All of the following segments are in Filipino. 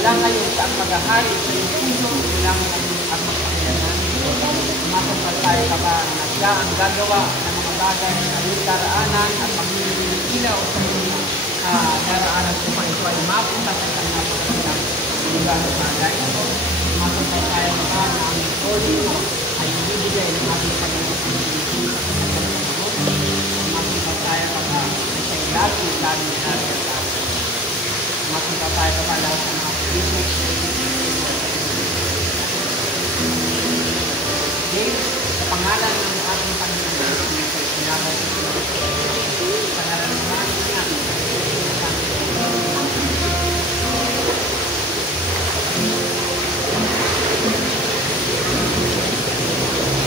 Mula ngayon sa ang maghahari sa iyong puso, bilang at magpakailangan. Sumasampalataya ka ba na siya ang gagawa ng mga bagay na iyong daraanan at magbibigay ilaw sa iyong daraanan kung ito ay mapunta sa isang napakagandang lugar ng bagay. Sumasampalataya ka ba na ang poli ay ibibigay ng ating Panginoon sa Pilipinas sa kanyang pagkakamot. Sumasampalataya ka ba na siya'y laging sa atin. Sumasampalataya ka ba lahat sa mga Pilipino? James, sa pangalan ng ating Panginoon, sinabi sa pangalan naman niya,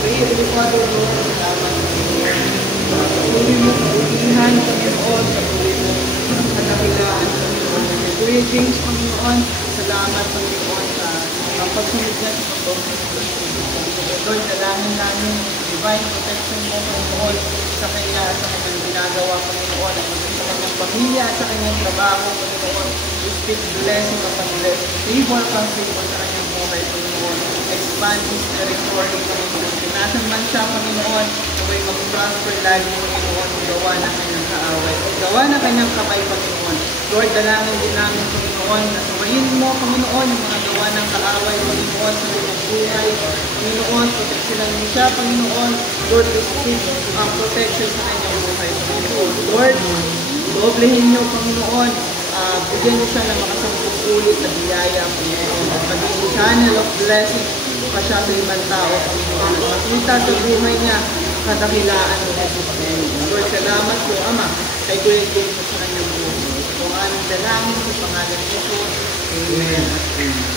Pray, Father Lord, salamat sa iyo. Patuloy mo kabutihan, Panginoon, patuloy mo kadakilaan, Panginoon. Kuya James, Panginoon, salamat, Panginoon, sa pagsunod niya sa pagbawas. Lord, dalangin namin divine protection mo, Panginoon, sa kanya at sa kanyang ginagawa, Panginoon, at sa kanyang pamilya at sa kanyang trabaho, Panginoon. We speak blessing upon blessing, favor upon favor sa kanyang buhay, Panginoon. Expand his territory, Panginoon. Nasan man siya, Panginoon, naway mag-prosper lagi, Panginoon, gawa na kanyang kaaway, o gawa na kanyang kamay, Panginoon. Lord, dalangin din namin, Panginoon, na sumayin mo, Panginoon, yung mga gawa ng kaaway, Panginoon, sa kanyang buhay, Panginoon, proteksyonan mo siya, Panginoon. Lord, we speak ang protection sa kanyang buhay, Panginoon. Lord, doblehin niyo, Panginoon, bigyan niyo siya ng makasampung ulit na biyaya, Panginoon, at maging channel of blessing pa siya sa ibang tao, Panginoon. Makita sa buhay niya, kadakilaan mo, Jesus. Lord, salamat po, Ama, kay Kuya James at sa kanyang buhay. Kung anong dalangin sa pangalan ni Jesus. Amen.